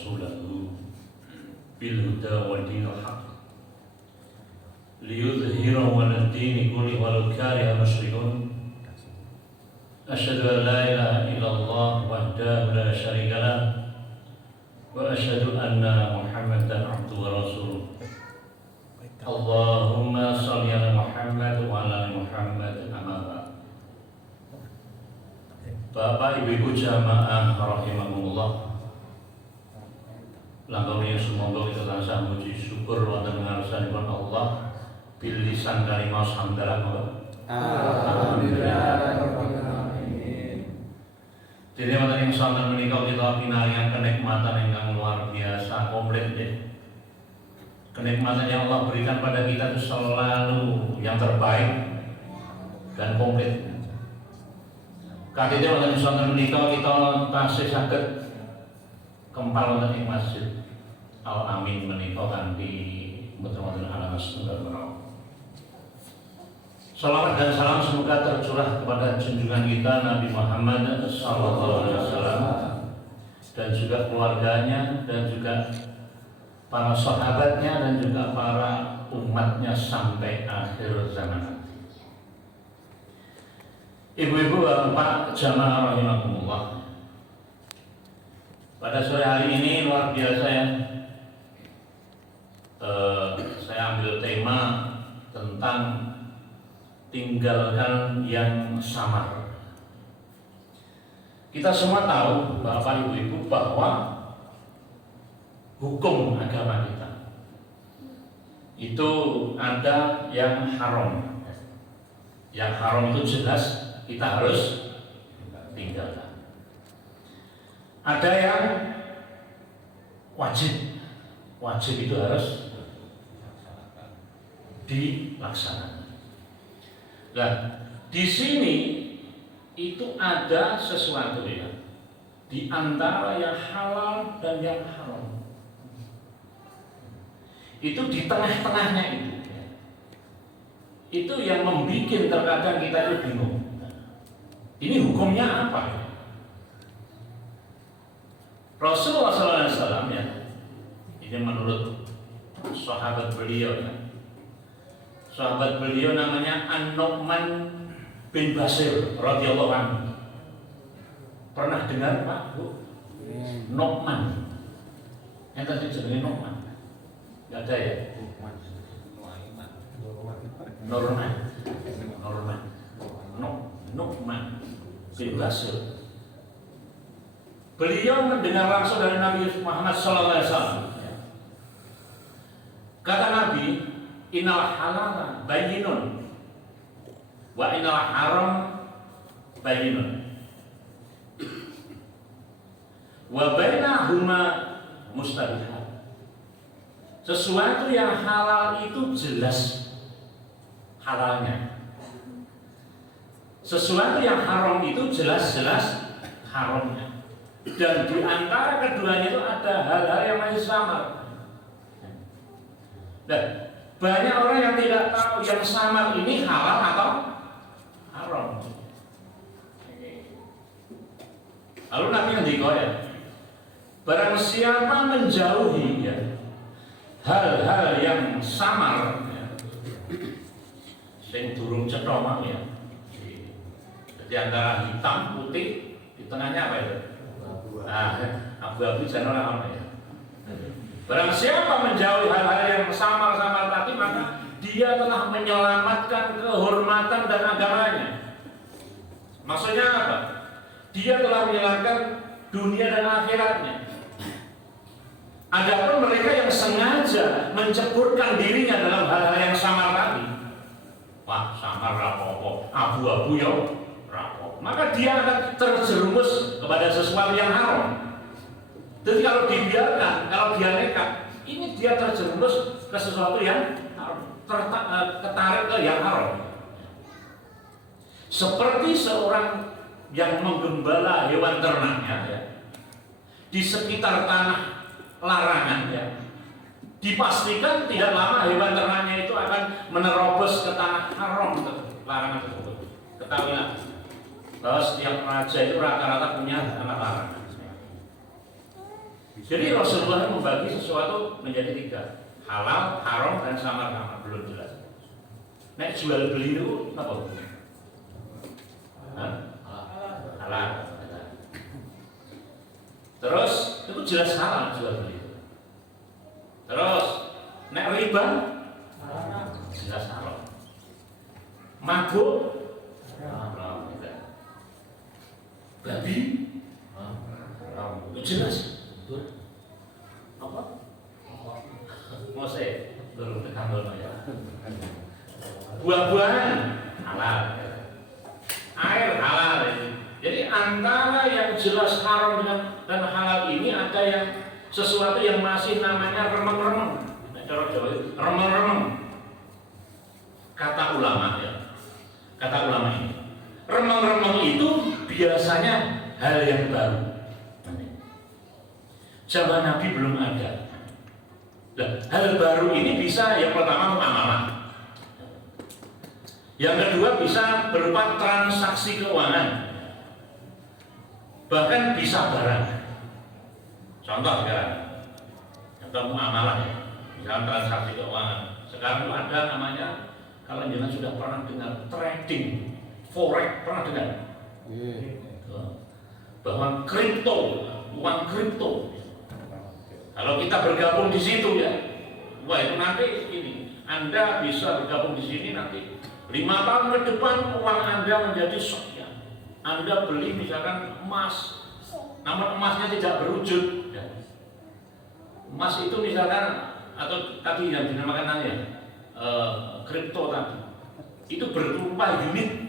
ورسوله بالهدى ودين الحق ليظهره على الدين كله ولو كره المشركون. أشهد أن لا إله إلا الله وحده لا شريك له وأشهد أن محمدا عبده ورسوله. اللهم صل على محمد وعلى آل محمد. Amma ba'd. Bapak Ibu jamaah rahimahumullah, langkah semoga kita tansah muji syukur wonten ngarsanipun Allah bil lisan kalimah hamdalah. Amin. Dene wonten ing sonten menika kita pinaringan kenikmatan ingkang luar biasa komplit nggih. Kenikmatan yang Allah berikan pada kita itu selalu yang terbaik dan komplit. Kadene wonten sonten menika kita tasih saged kempal wonten ing Masjid Al Amin menika kanthi mboten wonten alamat setunggal menawa. Salawat dan salam semoga tercurah kepada junjungan kita Nabi Muhammad SAW dan juga keluarganya dan juga para sahabatnya dan juga para umatnya sampai akhir zaman. Ibu-ibu, bapak jamaah rahimakumullah, pada sore hari ini luar biasa ya, saya ambil tema tentang tinggalkan yang samar. Kita semua tahu bapak ibu-ibu bahwa hukum agama kita itu ada yang haram. Yang haram itu jelas kita harus tinggalkan. Ada yang wajib. Wajib itu harus dilaksanakan. Nah, di sini itu ada sesuatu ya, di antara yang halal dan yang haram. Itu di tengah-tengahnya itu yang membuat terkadang kita itu bingung. Ini hukumnya apa? Rasulullah SAW ya, ini menurut sahabat beliau ya. Sahabat beliau namanya An-Nu'man bin Bashir radhiyallahu anhu. Pernah dengar Pak Bu? Nu'man. Yang tadi jenenge Nu'man. Enggak ada ya? Norman. Nu'man bin Bashir. Beliau mendengar langsung dari Nabi Muhammad SAW. Kata Nabi, innal halala bayyinun wa innal haram bayyinun wa bainahuma mustabihat. Sesuatu yang halal itu jelas halalnya. Sesuatu yang haram itu jelas-jelas haramnya. Dan di antara keduanya itu ada hal-hal yang masih samar. Dan banyak orang yang tidak tahu yang samar ini halal atau haram. Lalu Nabi ngendika ya, barang siapa menjauhi ya, hal-hal yang samar ya, sing durung cetha ya. Jadi antara hitam putih di tengahnya apa itu? Abu-abu jangan orang ya. Barang siapa menjauhi hal-hal yang samar-samar tadi, maka dia telah menyelamatkan kehormatan dan agamanya. Maksudnya apa? Dia telah menyelamatkan dunia dan akhiratnya. Adapun mereka yang sengaja menceburkan dirinya dalam hal-hal yang samar tadi, wah samar rapopo, abu-abu ya rapopo, maka dia akan terjerumus kepada sesuatu yang haram. Jadi kalau dibiarkan, kalau dia nekat, ini dia terjerumus ke sesuatu yang ketarik ke yang haram. Seperti seorang yang menggembala hewan ternaknya ya, di sekitar tanah larangan ya, dipastikan tidak lama hewan ternaknya itu akan menerobos ke tanah haram larangan tersebut. Ketahuilah bahwa setiap raja itu rata-rata punya tanah larangan. Jadi Rasulullah membagi sesuatu menjadi 3, halal, haram, dan samar-samar. Belum jelas. Nek jual beli itu apa? Halal. Terus itu jelas halal jual beli. Terus nek riba jelas haram. Mabuk haram. Babi haram. Itu jelas. Apa? Mose turun ke kantor ya. Buah-buahan halal. Air halal. Jadi antara yang jelas haram dan halal ini ada yang sesuatu yang masih namanya remeng-remeng. Cara Jawa itu remeng-remeng. Kata ulama ya. Kata ulama ini. Remeng-remeng itu biasanya hal yang baru. Zaman Nabi belum ada. Nah, hal baru ini bisa yang pertama muamalah. Yang kedua bisa berupa transaksi keuangan. Bahkan bisa barang. Contoh sekarang. Contoh muamalah ya. Misalnya transaksi keuangan. Sekarang itu ada namanya, kalau jangan sudah pernah dengar trading, forex, pernah dengar? Bahwa kripto, uang kripto. Kalau kita bergabung di situ ya, wah itu nanti ini, Anda bisa bergabung di sini nanti 5 tahun ke depan uang Anda menjadi sekian. Anda beli misalkan emas, namun emasnya tidak berwujud. Ya. Emas itu misalkan atau tadi yang dinamakan kripto tadi, itu berupa unit.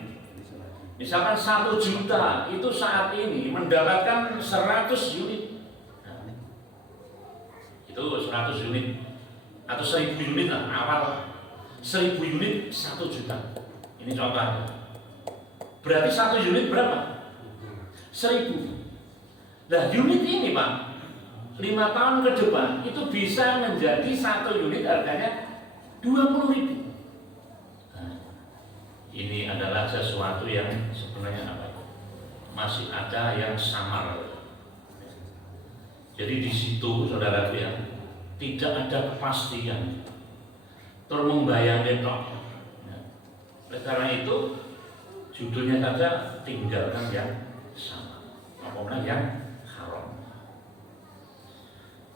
Misalkan 1 juta itu saat ini mendapatkan 100 unit. Itu 100 unit atau 1000 unit lah, awal 1000 unit 1 juta. Ini contohnya. Berarti 1 unit berapa? 1000. Nah unit ini Pak, 5 tahun ke depan itu bisa menjadi 1 unit harganya 20.000. Nah, ini adalah sesuatu yang sebenarnya apa? Masih ada yang samar. Jadi di situ saudaraku ya, tidak ada kepastian. Terus membayangkan kok. Oleh karena itu judulnya saja tinggalkan yang sama, apalagi yang haram.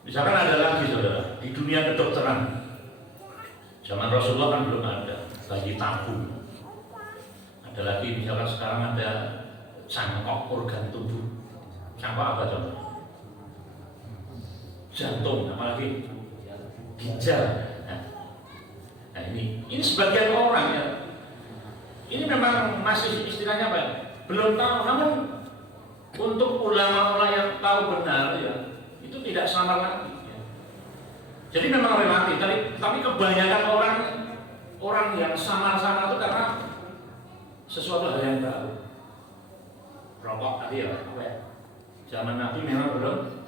Misalkan ada lagi saudara di dunia kedokteran, zaman Rasulullah kan belum ada bayi tabung. Ada lagi misalkan sekarang ada cangkok organ tubuh. Cangkok apa contohnya? Jantung, apalagi ginjal. Nah ini sebagian orang ya. Ini memang masih istilahnya apa? Belum tahu. Namun untuk ulama-ulama yang tahu benar ya, itu tidak samar lagi. Ya. Jadi memang relatif. Tapi kebanyakan orang yang samar-samar itu karena sesuatu hal yang baru. Rokok tadi ya, apa ya? Zaman Nabi memang belum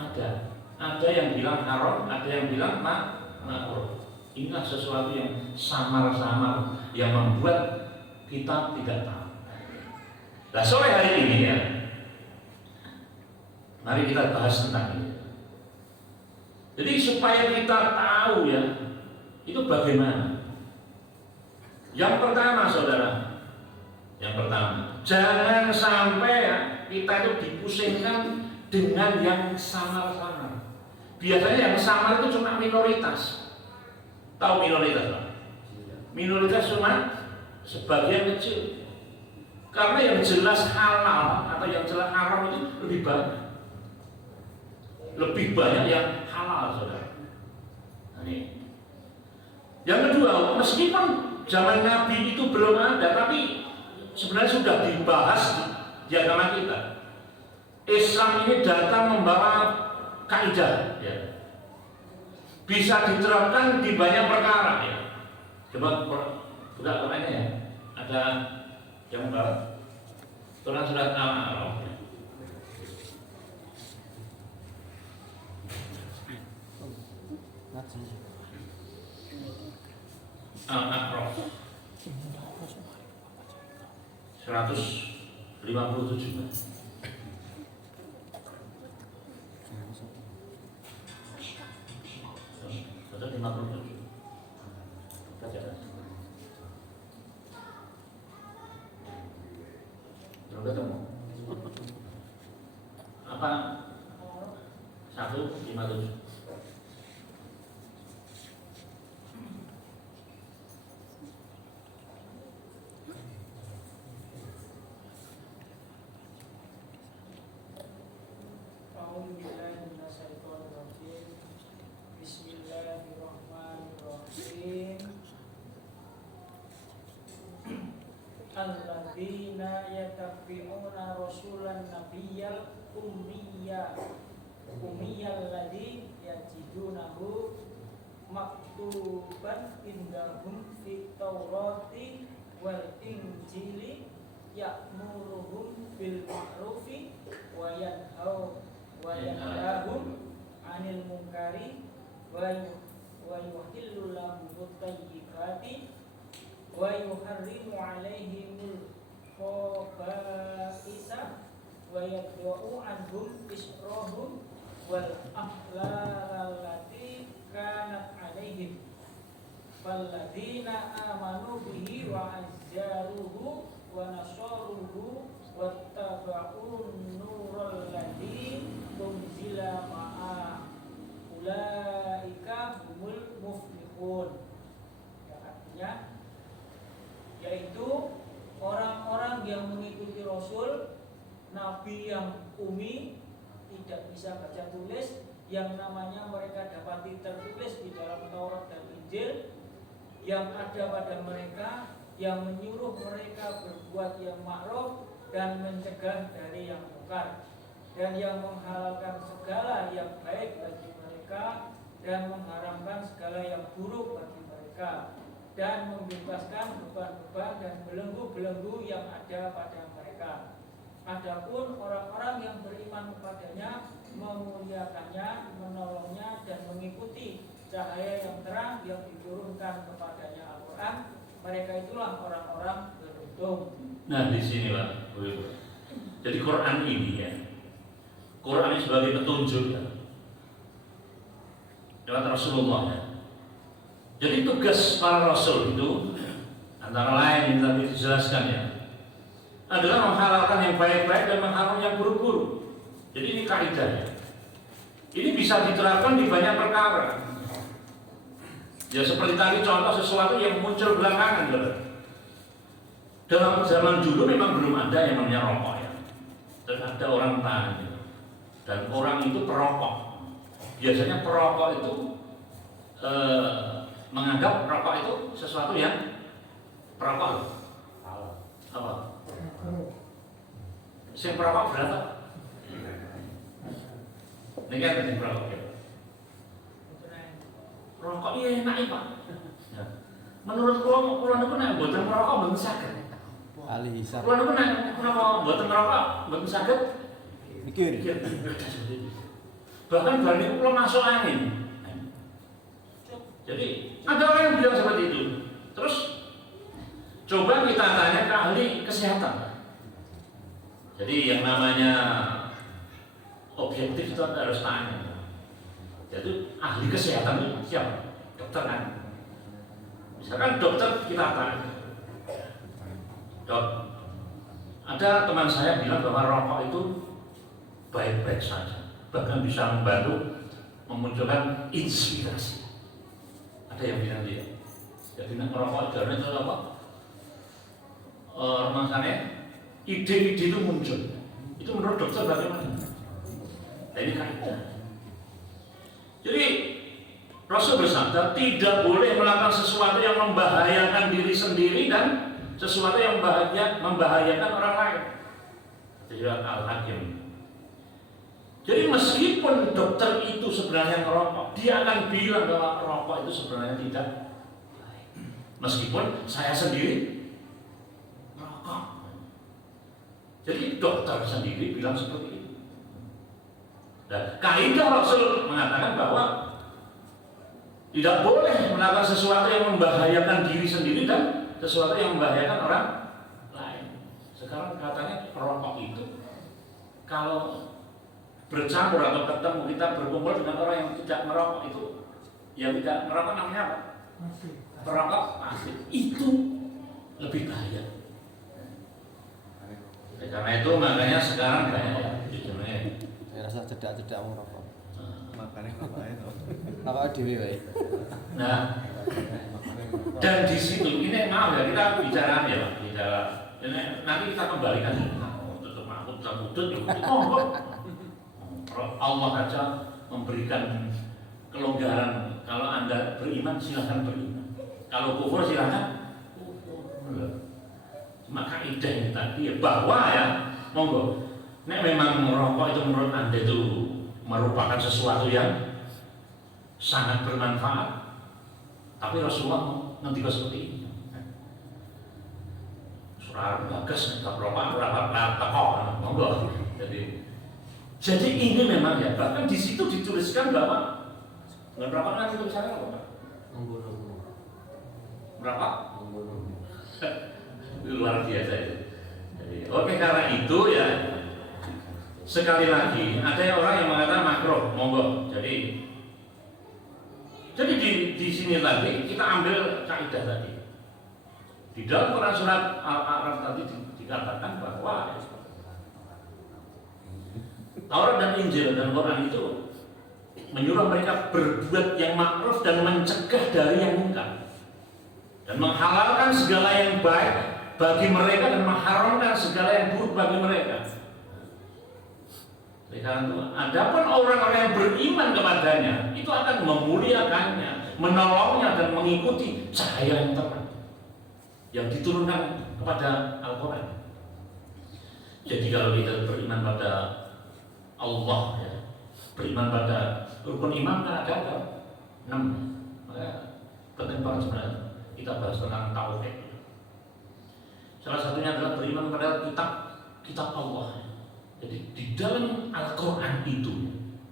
ada. Ada yang bilang haram, ada yang bilang makruh. Inilah sesuatu yang samar-samar yang membuat kita tidak tahu. Nah sore hari ini ya, mari kita bahas tentang ini. Jadi supaya kita tahu ya, itu bagaimana. Yang pertama saudara, yang pertama, jangan sampai ya, kita itu dipusingkan dengan yang samar-samar. Biasanya yang samar itu cuma minoritas. Tahu minoritas Pak? Minoritas cuma sebagian kecil. Karena yang jelas halal atau yang jelas haram itu lebih banyak. Lebih banyak yang halal saudara. Nah, ini. Yang kedua, meskipun zaman Nabi itu belum ada, tapi sebenarnya sudah dibahas di agama kita. Islam ini datang membawa kaidah ya. Bisa diterapkan di banyak perkara ya. Coba buka Qurannya ya. Ada yang membawa Quran surat Al-A'raf. Al-A'raf 157. 57. Baca. Belum ketemu. Apa? 157. Alladzina yattabi'una rasulan nabiyyal ummiyal ladzi yajidunahu maktuban indahum fit taurati wal injili ya'muruhum bil ma'rufi wa yanhahum 'anil munkari wa yuhillu lahum at-tayyibati wa yuharrimu 'alaihimul khaba'isa wa yad'u anhum israhum wal allati kanat 'alaihim falladzina amanu bihi wa azzaruhu wa nasaruhu wattaba'un nural ladzi unzila ma'a ulaika humul muflihun. Artinya yaitu orang-orang yang mengikuti Rasul, Nabi yang ummi, tidak bisa baca tulis, yang namanya mereka dapati tertulis di dalam Taurat dan Injil, yang ada pada mereka, yang menyuruh mereka berbuat yang ma'ruf dan mencegah dari yang mungkar, dan yang menghalalkan segala yang baik bagi mereka dan mengharamkan segala yang buruk bagi mereka, dan membebaskan beban-beban dan belenggu-belenggu yang ada pada mereka. Adapun orang-orang yang beriman kepadanya, memuliakannya, menolongnya, dan mengikuti cahaya yang terang yang diturunkan kepadanya Al-Quran, mereka itulah orang-orang beruntung. Nah di sini Pak, jadi Quran ini ya, Quran ini sebagai petunjuk ya, lewat Rasulullah ya. Jadi tugas para Rasul itu antara lain yang tadi dijelaskan ya, adalah menghalalkan yang baik-baik dan mengharamkan yang buruk-buruk. Jadi ini kaidahnya. Ini bisa diterapkan di banyak perkara. Ya seperti tadi contoh sesuatu yang muncul belakangan. Dalam zaman dulu memang belum ada yang namanya rokok ya. Dan ada orang tanya, dan orang itu perokok. Biasanya perokok itu menganggap rokok itu sesuatu yang perokok. Apa? Sing perokok berapa? Ini kan tadi perokok ya. Rokok iya enak ya Pak. Menurut kula niku nek mboten merokok mboten saged. Ali Hisab. Kula niku nek menapa mboten merokok mboten saged Mikir. Bahkan barang kula masuk angin. Jadi ada orang yang bilang seperti itu. Terus coba kita tanya ke ahli kesehatan. Jadi yang namanya objektif itu harus tanya. Jadi ahli kesehatan itu siapa? Dokter kan? Misalkan dokter kita tanya, Dok, ada teman saya bilang bahwa rokok itu baik-baik saja, bahkan bisa membantu memunculkan inspirasi. Ada yang bilang dia. Jadi merokok jarang itu apa? Maksudnya ide-ide itu muncul. Itu menurut dokter bagaimana? Nah ini kaidah. Jadi Rasul bersabda tidak boleh melakukan sesuatu yang membahayakan diri sendiri dan sesuatu yang membahayakan orang lain. Jadi Al-Hakim. Jadi meskipun dokter itu sebenarnya merokok, dia akan bilang bahwa rokok itu sebenarnya tidak baik. Meskipun saya sendiri merokok. Jadi dokter sendiri bilang seperti itu. Dan kaidah Rasul mengatakan bahwa tidak boleh melakukan sesuatu yang membahayakan diri sendiri dan sesuatu yang membahayakan orang lain. Sekarang katanya perokok itu kalau bercampur atau ketemu kita berkumpul dengan orang yang tidak merokok itu yang tidak merokok namanya apa? Perokok pasif. Itu lebih bahaya. Karena itu makanya sekarang kayak Ya rasa cedak-cedak merokok. Makanya apa itu? Apa dhewe wae. Nah, dan di situ ini maaf ya kita bicara ya Pak, bicara ini nanti kita kembalikan tutup mahmud kabudut Allah aja memberikan kelonggaran. Kalau Anda beriman silahkan beriman, kalau kufur silahkan kufur. Cuma kaidah ini tadi ya, bahwa ya monggo nek memang merokok itu menurut Anda itu merupakan sesuatu yang sangat bermanfaat, tapi Rasulullah nanti seperti ini. Surah bagus, nggak berapa teko, monggo. Jadi ini memang ya, bahkan di situ dituliskan bahwa berapa nanti tulisannya apa? Berapa? Luar biasa itu. Jadi, oke, karena itu ya sekali lagi ada orang yang mengatakan makruh, monggo. Jadi di sini tadi kita ambil kaidah tadi. Di dalam Quran surat Al-A'raf tadi dikatakan bahwa Taurat dan Injil dan Quran itu menyuruh mereka berbuat yang makruf dan mencegah dari yang munkar, dan menghalalkan segala yang baik bagi mereka dan mengharamkan segala yang buruk bagi mereka. Karena itu, adapun orang-orang yang beriman kepadanya itu akan memuliakannya, menolongnya dan mengikuti cahaya yang terang yang diturunkan kepada Al-Quran. Jadi kalau kita beriman pada Allah ya, beriman pada rukun iman kan ada 6. Maka penting banget sebenarnya kita bahas tentang tauhid. Salah satunya adalah beriman pada kitab Allah. Jadi di dalam Al-Quran itu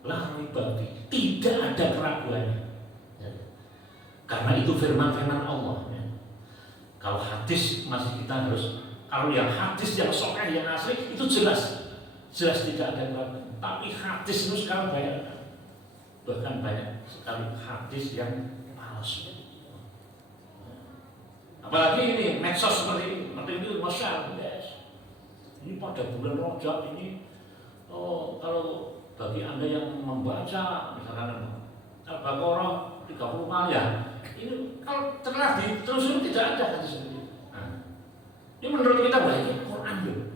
la raiba fi, tidak ada keraguannya. Karena itu firman-firman Allah. Kalau hadis masih kita harus, kalau yang hadis yang sahih yang asli itu jelas tidak ada keraguan. Tapi hadis itu sekarang banyak, bahkan banyak sekali hadis yang palsu. Apalagi ini medsos seperti itu masyarakat. Ini pada bulan Rajab ini, kalau bagi Anda yang membaca misalkan Al-Baqarah 30 kali ya, ini kalau telah ditelusuri tidak ada hadis seperti itu. Ini menurut kita baiknya Quran loh,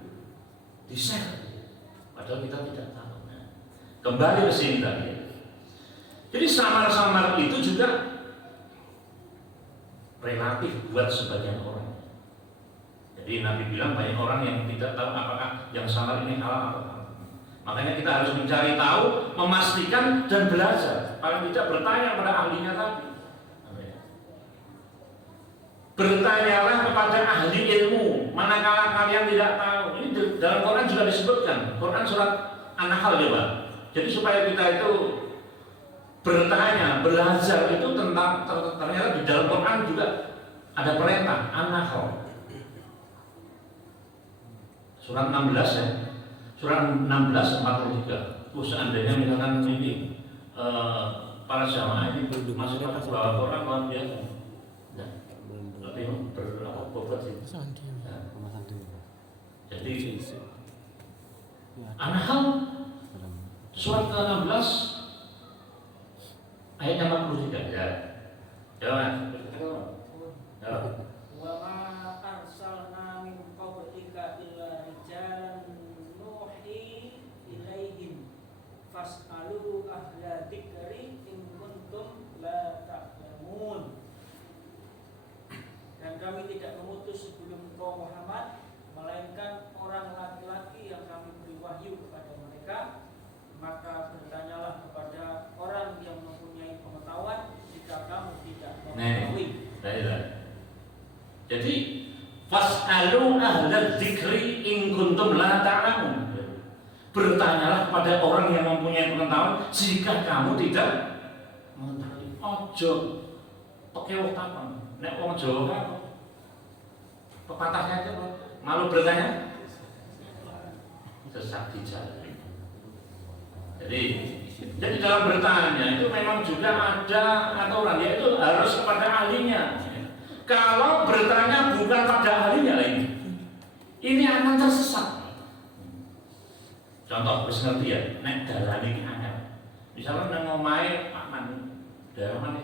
di-share, padahal kita tidak tahu. Kembali ke sini tadi. Jadi samar-samar itu juga relatif buat sebagian orang. Jadi Nabi bilang banyak orang yang tidak tahu apakah yang samar ini halal atau haram. Makanya kita harus mencari tahu, memastikan dan belajar. Paling tidak bertanya pada ahlinya tadi. Bertanyalah kepada ahli ilmu manakala kalian tidak tahu. Ini dalam Quran juga disebutkan. Quran surat An-Nahl ya Pak. Jadi supaya kita itu bertanya, belajar itu tentang ternyata di dalam Quran juga ada perintah An-Nahl. Surat 16 ya, surat 16 43. Seandainya misalkan ini para jamaah ini masuk ke bawah Quran luar biasa. Tapi berbobot sih. Jadi An-Nahl surat ke-16 ayat 43 ya. Jawab. Fas'alu ahla dzikri in kuntum la ta'lamun. Dan kami tidak mengutus sebelum engkau Muhammad melainkan orang laki-laki yang kami beri wahyu kepada mereka, maka bertanyalah kepada orang yang mempunyai pengetahuan jika kamu tidak mengetahui. Jadi fas'alu ahla dzikri in kuntum la ta'lamun. Bertanyalah kepada orang yang mempunyai pengetahuan jika kamu tidak mengetahui. Ojo pakai waktu nek wong Jawa kan pepatahnya itu malu bertanya sesat di jalan. Jadi Jadi dalam bertanya itu memang juga ada aturan, yaitu harus kepada ahlinya. Kalau bertanya bukan pada ahlinya lagi, ini akan tersesat. Contoh, wis ngerti ya, nek dalan iki angel. Misalnya nang omahe Pak Man, daerah mana?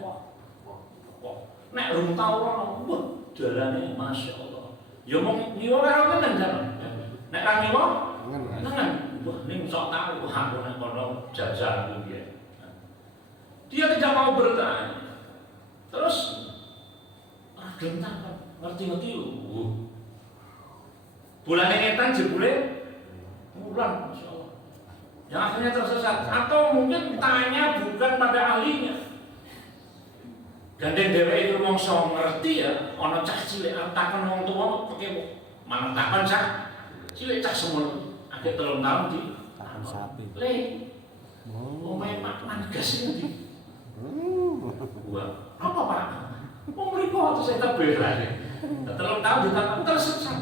Wah, nek rung tau ora, wah, dalane masyaallah. Ya mung nyiwa karo tenan kan. Nek ra nyiwa, tenan. Wah, ning sok tahu aku nang kono jajan ku piye. Dia tidak mau bertanya. Terus gentar ngerti-ngerti. Bulane ngetan jebule bulan, Masya Allah. Yang akhirnya tersesat. Atau mungkin tanya bukan pada ahlinya. Gandeng dheweke iki mongso ngerti ya, ana cah cilik takon wong tuwa pakai manut takon cah cilik cah semono. Akhir 3 tahun di tahan sapi. Le. Omahe Pak Mangas iki. Wah, apa Pak? Wong mriko terus saya beras. 3 tahun ditakon tersesat.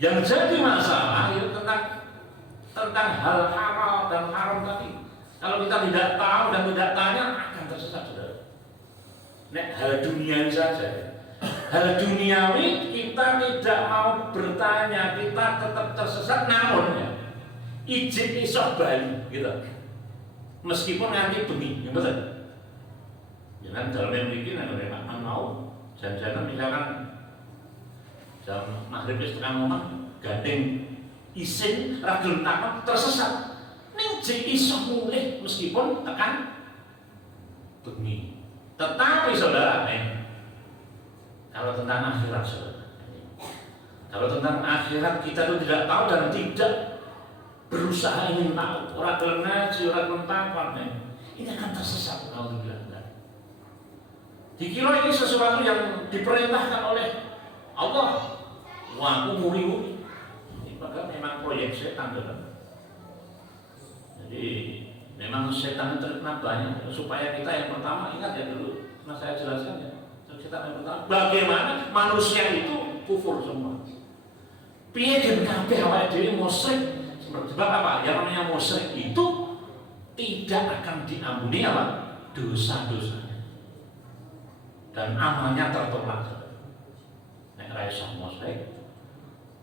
Yang jadi masalah itu tentang hal halal dan haram tadi. Kalau kita tidak tahu dan tidak tanya akan tersesat, saudara. Nek hal duniawi saja, hal duniawi kita tidak mau bertanya, kita tetap tersesat. Namun ya, ijin isoh bali, gitu. Meskipun nanti bengi, ya betul. Jangan dalam yang bikin, Pak Man mau jangan misalkan jam maghrib setengah ngomong gandeng isin ragil takon tersesat. Ning jek iso mulih meskipun tekan bengi. Tetapi saudara, kalau tentang akhirat saudara, kalau tentang akhirat kita itu tidak tahu dan tidak berusaha ingin tahu. Orang gelem ngaji, orang gelem takon, ini akan tersesat. Alhamdulillah. Dikira ini sesuatu yang diperintahkan oleh Allah. Wah, aku muri-muri. Ini maka memang proyek setan, saudara. Jadi memang setan itu terkena banyak supaya kita yang pertama ingat ya dulu, nah saya jelaskan ya. Setan yang pertama, bagaimana manusia itu kufur semua. Piye gen kabeh awake dhewe musyrik. Sebab apa? Yang namanya musyrik itu tidak akan diampuni apa? Dosa-dosanya. Dan amalnya tertolak. Nek ra iso musyrik,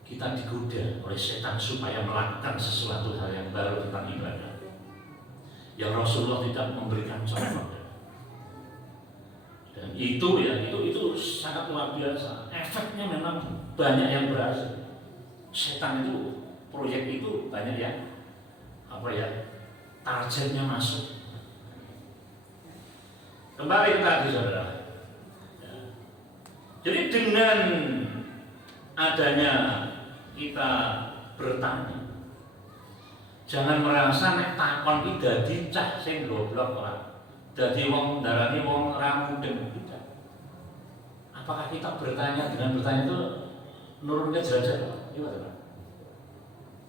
kita digoda oleh setan supaya melakukan sesuatu hal yang baru tentang ibadah yang Rasulullah tidak memberikan contoh. Dan itu ya, itu sangat luar biasa. Efeknya memang banyak yang berhasil. Setan itu, proyek itu banyak yang targetnya masuk. Kembali ke tadi saudara. Jadi dengan adanya kita bertanya, jangan merasa nek takon iki dadi cah sing goblok ora. Dadi wong darani wong ra mudeng tidak. Apakah kita bertanya dengan bertanya itu nurun ke derajat? Iya,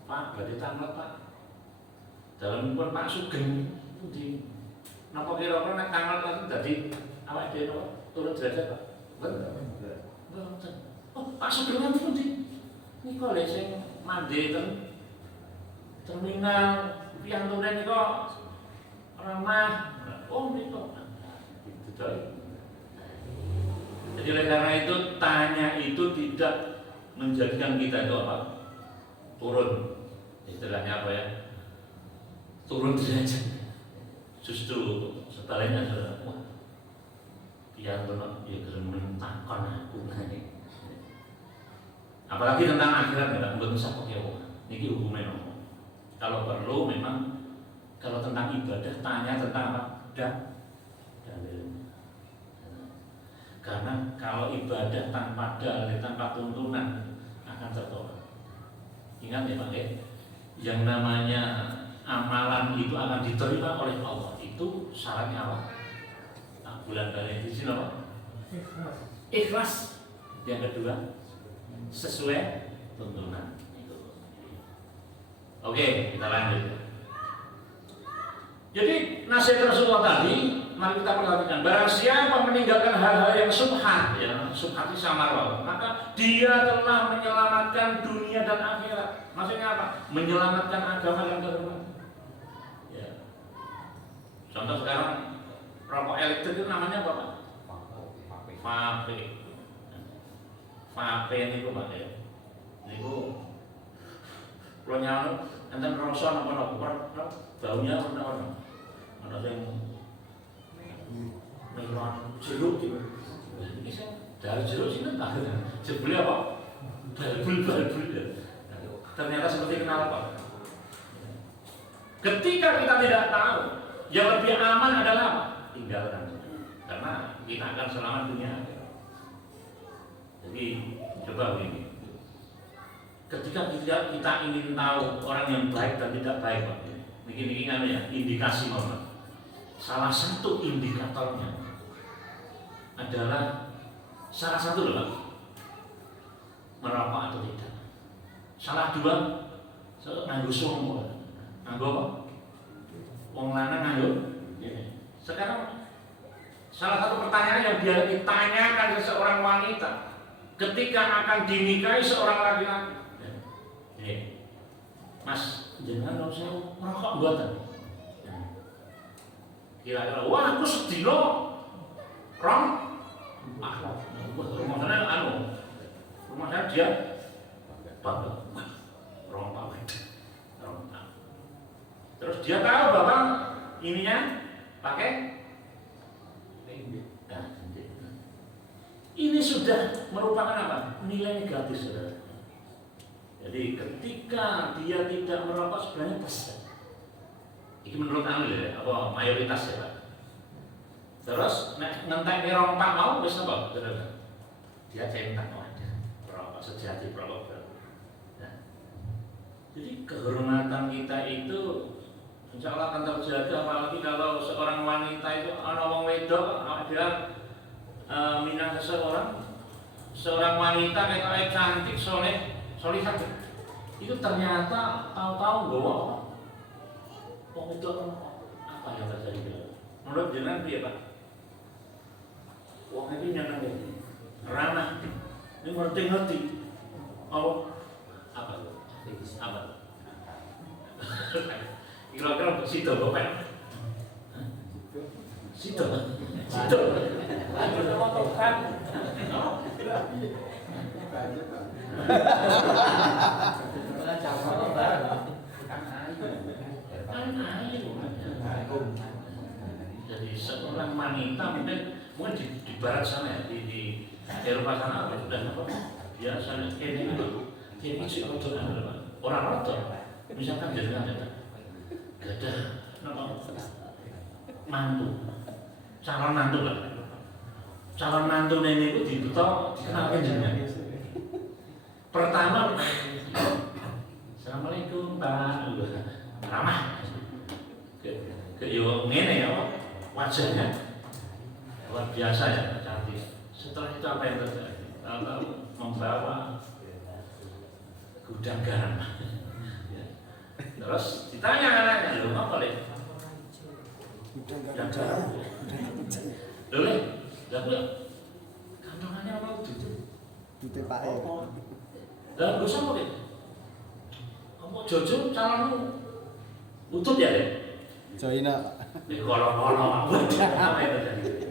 Pak, berarti tamat Pak. Dalam pun Pak Sugeng di napa kira-kira nek tamat itu dadi awake dhewe turun derajat Pak? Betul. Oh, Pak Sugeng itu di niku lho sing mandhe ten terminal yang tulen kok ramah. Oh niku. Betul. Jadi oleh karena itu tanya itu tidak menjadikan kita itu apa? Turun. Istilahnya apa ya? Turun derajat. Justru sebaliknya saudara. Wah. Biar benar ya gelem takon aku ngene. Apalagi tentang akhirat enggak mboten sapa kewo. Niki hukume nopo. Kalau perlu memang kalau tentang ibadah tanya tentang apa? Dalil. Karena kalau ibadah tanpa dalil, tanpa tuntunan akan tertolak. Ingat ya Pak, yang namanya amalan itu akan diterima oleh Allah. Itu syaratnya apa? Nah, bulan dalil di sini apa? Ikhlas. Yang kedua, sesuai tuntunan. Oke, kita lanjut. Jadi nasihat Rasulullah tadi, mari kita perhatikan. Barang siapa meninggalkan hal-hal yang subhat, ya, subhat itu samar, maka dia telah menyelamatkan dunia dan akhirat. Maksudnya apa? Menyelamatkan agama dan kehormatan. Contoh sekarang rokok elektrik itu namanya apa Pak? Vape. Vape niku Pak ya. Niku kalau nyala, enten rasa napa baunya warna-warna. Ana sing merah jeruk gitu. Ini sing dari jeruk sini entah. Jebule apa? Balbul. Ternyata seperti kenal Pak. Ketika kita tidak tahu, yang lebih aman adalah apa? Tinggalkan. Karena kita akan selamat dunia akhirat. Jadi coba begini. Ketika kita ingin tahu orang yang baik dan tidak baik, Pak, begini ya, indikasi Muhammad. Salah satu indikatornya adalah salah satu loh, Pak, merokok atau tidak. Salah dua, nganggo sombo, nganggo apa? Wong lanang nganggo. Sekarang salah satu pertanyaan yang dia ditanyakan ke seorang wanita ketika akan dinikahi seorang laki-laki. Mas, jangan kalau saya merokok buatan. Kira-kira, wah aku sedino, rong, rumah saya dia, bangga, rong pawet, rong. Terus dia tahu bahwa ininya pakai, ini sudah merupakan apa? Nilai negatif, saudara. Jadi ketika dia tidak merokok sebenarnya pas. Ini menurut anu ya, apa mayoritas ya Pak. Terus ngentek rompak mau wis apa? Dia centang aja. Merokok sejati merokok. Nah, jadi kehormatan kita itu insya Allah akan terjaga, apalagi kalau seorang wanita itu ana wong wedok dia minang seorang wanita kayak cantik solihah itu ternyata tahu-tahu bahwa wong itu apa yang terjadi. Menurut jenengan piye Pak? Wong iki nyeneng ramah. Ini ngerti. Oh, apa? Kira-kira situ Bapak. Situ. Ada motokan. Jadi seorang wanita mungkin di barat sana ya, di Eropa sana sudah apa biasanya ini sih orang rotor misalkan jenengan ada mantu calon mantu ini itu dikenalkan jenengan. Pertama, Assalamualaikum Pak, ramah. Ke yo ngene ya, wajahnya luar biasa ya, cantik. Setelah itu apa yang terjadi? Lalu membawa gudang garam. Terus ditanya anaknya, lu apa Le? Gudang garam. Lu Le, kantongannya apa itu? Ditepake. Lah gue sama deh. Kamu Jojo calonmu utut ya deh. Joina. Di kolong-kolong apa itu tadi?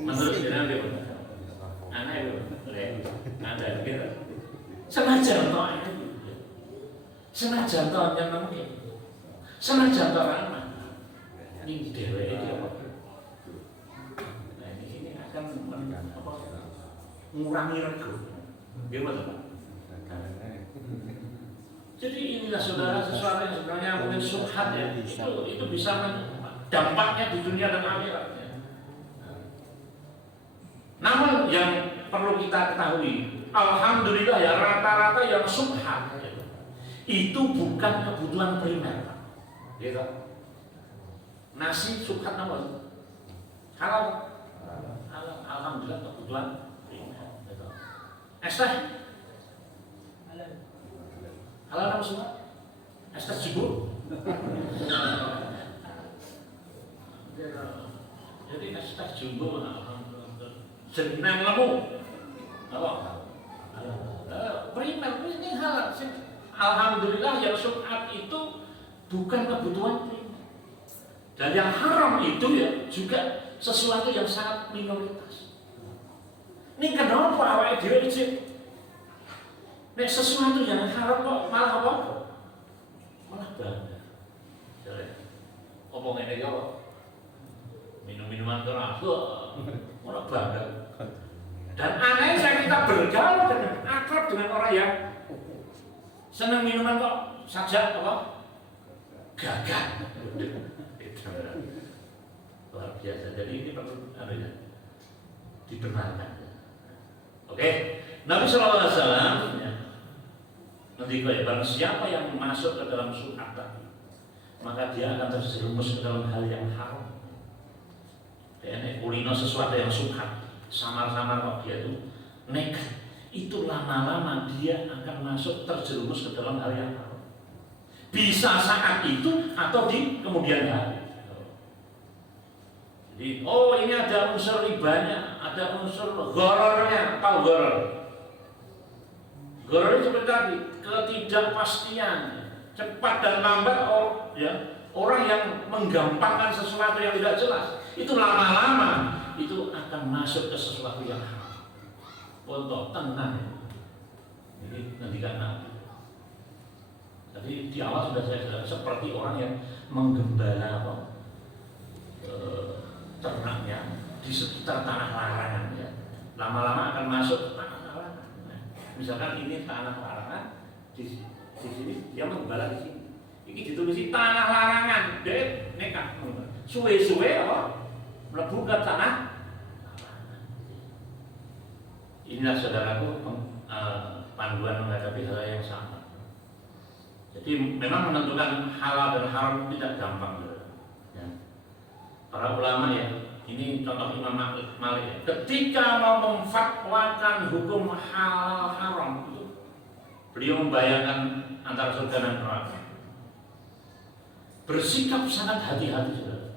Menurut jenengan dia aneh itu, ada gitu. Senajan toh yang namanya. Senajan toh ramah. Ini dewe itu apa? Nah ini akan mengurangi rego. Gimana Pak? Jadi inilah saudara sesuatu yang sebenarnya mungkin subhat ya. Itu bisa dampaknya di dunia dan akhirat. Namun yang perlu kita ketahui, alhamdulillah ya rata-rata yang subhat itu bukan kebutuhan primer, Pak. Gitu. Nasi subhat apa? Halal. Alhamdulillah kebutuhan primer. Gitu. Es teh halal apa semua? Es teh jumbo. Jadi es teh jumbo jeneng lemu. Apa? Primer ini halal. Alhamdulillah yang subhat itu bukan kebutuhan primer. Dan yang haram itu ya juga sesuatu yang sangat minoritas. Ini kenapa awake dhewe ijik? Nek sesuatu yang haram kok malah apa? Malah bangga. Jadi, apa ngene iki kok? Minum-minuman keras, malah bangga. Dan aneh saya kita bergaul dengan akrab dengan orang yang senang minuman kok saja apa? Gagah. Itu luar biasa. Jadi ini perlu dibenarkan. Oke, Nabi Shallallahu Alaihi Wasallam nanti barang siapa yang masuk ke dalam subhat tadi, maka dia akan terjerumus ke dalam hal yang haram. Ini kulino sesuatu yang subhat, samar-samar kok dia itu nekat. Itu lama-lama dia akan masuk terjerumus ke dalam hal yang haram. Bisa saat itu atau di kemudian hari. Jadi, oh ini ada unsur ribanya, ada unsur gorornya, tahu goror? Goror itu seperti tadi, ketidakpastian, cepat dan lambat, orang yang menggampangkan sesuatu yang tidak jelas, itu lama-lama itu akan masuk ke sesuatu yang haram. Contoh tenang, jadi nantikan Nabi. Jadi di awal sudah saya jelaskan seperti orang yang menggembala ternaknya di sekitar tanah larangan ya. Lama-lama akan masuk ke tanah larangan. Nah, misalkan ini tanah larangan, di sini dia menggembala di sini. Ini ditulis tanah larangan, dia nekat. Suwe-suwe mlebu ke tanah. Inilah saudaraku panduan menghadapi hal yang sama. Jadi memang menentukan halal dan haram tidak gampang. Ya. Para ulama ya, ini contoh Imam Malik ya. Ketika mau memfatwakan hukum halal haram itu, beliau membayangkan antara surga dan neraka. Bersikap sangat hati-hati saudara.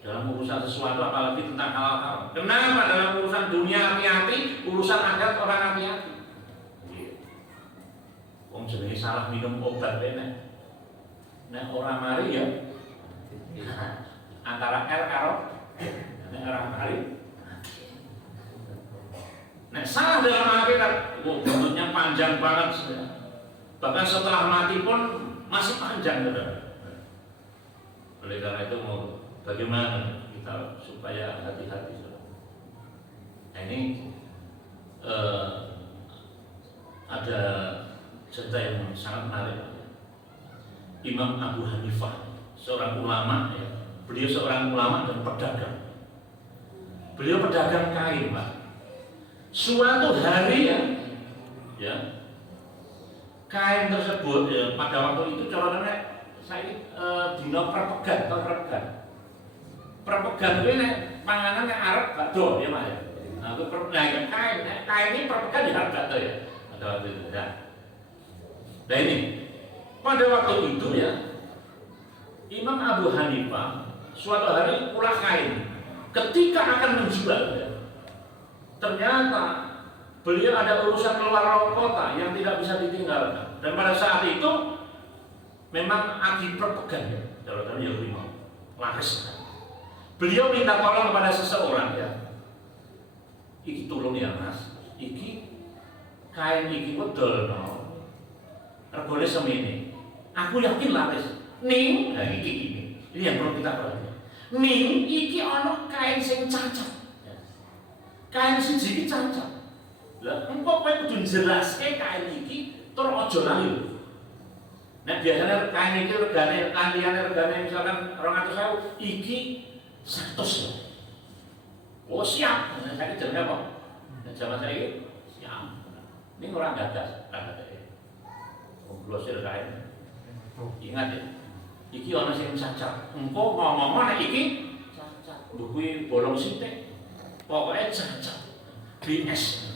Dalam urusan sesuatu apalagi tentang halal haram. Kenapa dalam urusan dunia hati-hati, urusan akhirat orang hati-hati? Wong jenenge salah minum obat bener. Nek ora mari ya antara R karo nek ora mari. Nek salah dalam akhirat, bentuknya panjang banget saudara. Bahkan setelah mati pun masih panjang saudara. Oleh karena itu mau bagaimana kita supaya hati-hati saudara. Nah, ini ada cerita yang sangat menarik. Imam Abu Hanifah, seorang ulama ya. Beliau seorang ulama dan pedagang. Beliau pedagang kain, Pak. Suatu hari ya kain tersebut ya, pada waktu itu corongnya saya dino perpegan atau perpegan. Perpegan itu panganannya Arab gak do ya Pak ya. Nah, itu perpegan kain ini perpegan di Arab gak do ya. Pada waktu itu ya. Nah ini pada waktu itu ya Imam Abu Hanifah suatu hari ulah kain ketika akan menjual ya, ternyata beliau ada urusan keluar kota yang tidak bisa ditinggalkan dan pada saat itu memang lagi perpegan ya dalam yang lima laris. Beliau minta tolong kepada seseorang ya, iki tolong ya mas, iki kain iki wedol no. Regane semene. Aku yakin laris. Ning, nah ini yang perlu kita perhatikan. Ning iki ana kain sing cacat. Kain siji iki cacat. Lah engko kowe kudu jelaske kain iki tur aja lali. Nek biasanya kain iki regane liyane regane misalkan 200.000, iki 100. Oh siap. Nah, saya jenenge apa? Nah, zaman saya siap. Ini orang gagas, glosir kain. Ingat ya, iki ana sing cacat. Engko ngomong nek iki cacat. Lho kuwi bolong sithik. Pokoke cacat. BS.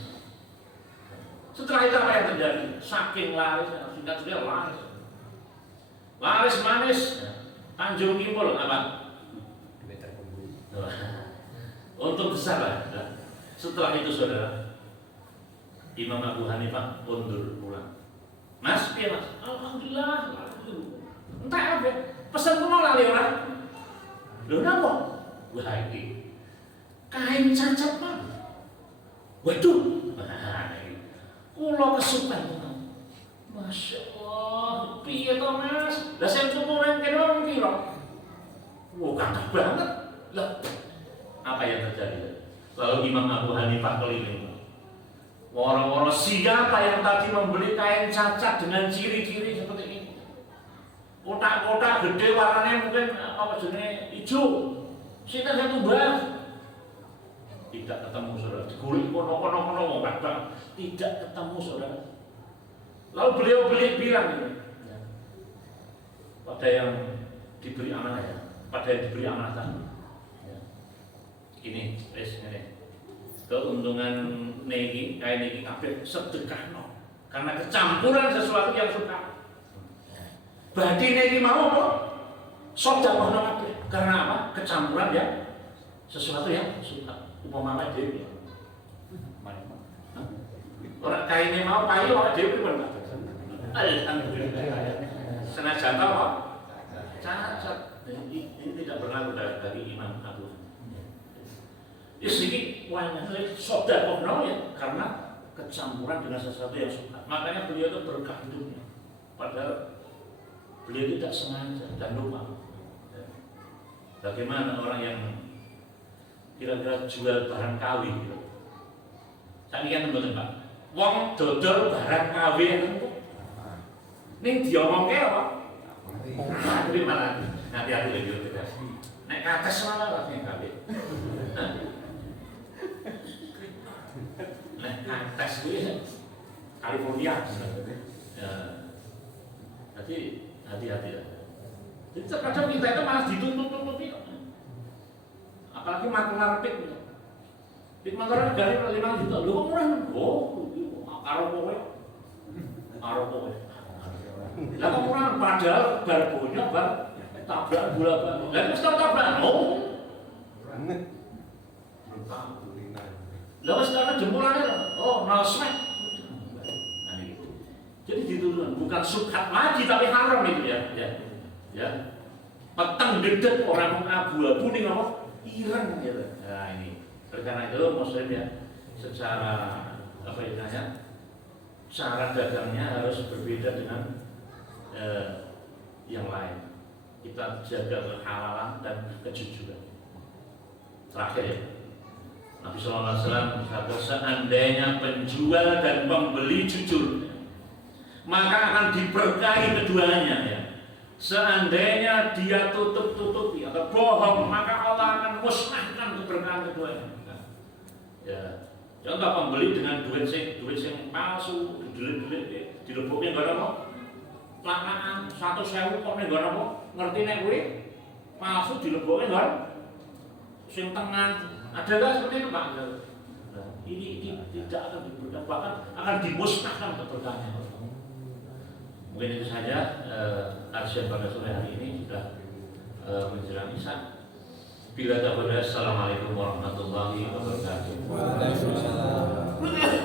Setelah itu apa yang terjadi? Saking laris, singkat saja laris. Laris manis. Tanjung Kimpul apa? Untung besar lah. Setelah itu saudara, Imam Abu Hanifah mundur pulang. Mas, piye mas? Alhamdulillah. Entah apa, pesan kuno lali orang. Lho napa? Wah iki kain cacat mah. Waduh. Kula kesupen tenan. Masya Allah, piye to Mas? Lah sing tuturen kene wong kira. Wah, kathah banget. Lah, apa yang terjadi? Lalu Imam Abu Hanifah keliling. Woro-woro siapa yang tadi membeli kain cacat dengan ciri-ciri seperti ini? Kotak-kotak gede warnanya mungkin apa jenis hijau. Sinten sing tumbas? Tidak ketemu saudara. Digulik kono-kono bang. Tidak ketemu saudara. Lalu beliau bilang ini, pada yang diberi amanah ya, pada yang diberi amanah tadi. Ini, ini. Keuntungan niki, kain niki kabeh sedekahno. Karena kecampuran sesuatu yang suka. Berarti niki mau apa? Sedekahno kabeh. Karena apa? Kecampuran ya sesuatu yang suka. Umpama dhewe. Ora kaine mau payu ora dhewe pripun, Pak? Alhamdulillah. Senajan apa? Cacat. Ini tidak berlaku dari Imam Abu. Sedikit warnanya sodakohno ya, karena kecampuran dengan sesuatu yang suka. Makanya beliau itu berkah hidupnya. Padahal beliau tidak sengaja dan lupa. Bagaimana orang yang kira-kira jual barang KW gitu. Saya ingin mboten Pak. Wong dodol barang KW itu. Ning diomongke apa? Tapi malah hati-hati lagi tidak. Nek kates malah rasane KW. Nek kates kuwi California. Ya. Jadi hati-hati ya. Jadi terkadang kita itu malah dituntut-tuntuti. Apalagi makelar pik. Pik motor dari 5 juta. Lho kok murah? Oh, karo kowe. Karo kowe. Lah kok murah padahal bar punya bar tabrak bola-bali. Lah wis tabrak. Oh. Lah wis ana jempolane. Oh, nasmek. Nah gitu. Jadi dituduh bukan subhat lagi tapi haram itu ya. Ya. Peteng dedet orang abu-abu ning apa? Ireng gitu. Nah ini. Karena itu Muslim ya secara apa istilahnya cara dagangnya harus berbeda dengan yang lain. Kita jaga kehalalan dan kejujuran. Terakhir ya, Nabi Sallallahu Alaihi Wasallam bersabda, seandainya penjual dan pembeli jujur, maka akan diberkahi keduanya ya. Seandainya dia tutup-tutupi atau bohong, maka Allah akan musnahkan keberkahan keduanya. Ya, contoh pembeli dengan duit sing palsu, didelit-delit, dileboknya enggak ada apa? Lakangan 100.000 kok nek enggak apa? Ngerti nek kuwi palsu dileboknya enggak? Sing tengah ada enggak seperti itu, Pak? Nah, ini tidak akan diberkahi, bahkan akan dimusnahkan keberkahannya. Mungkin itu saja arsya pada sore hari ini sudah menjelang Isya. Bila tak berada, assalamualaikum warahmatullahi wabarakatuh. Waalaikumsalam.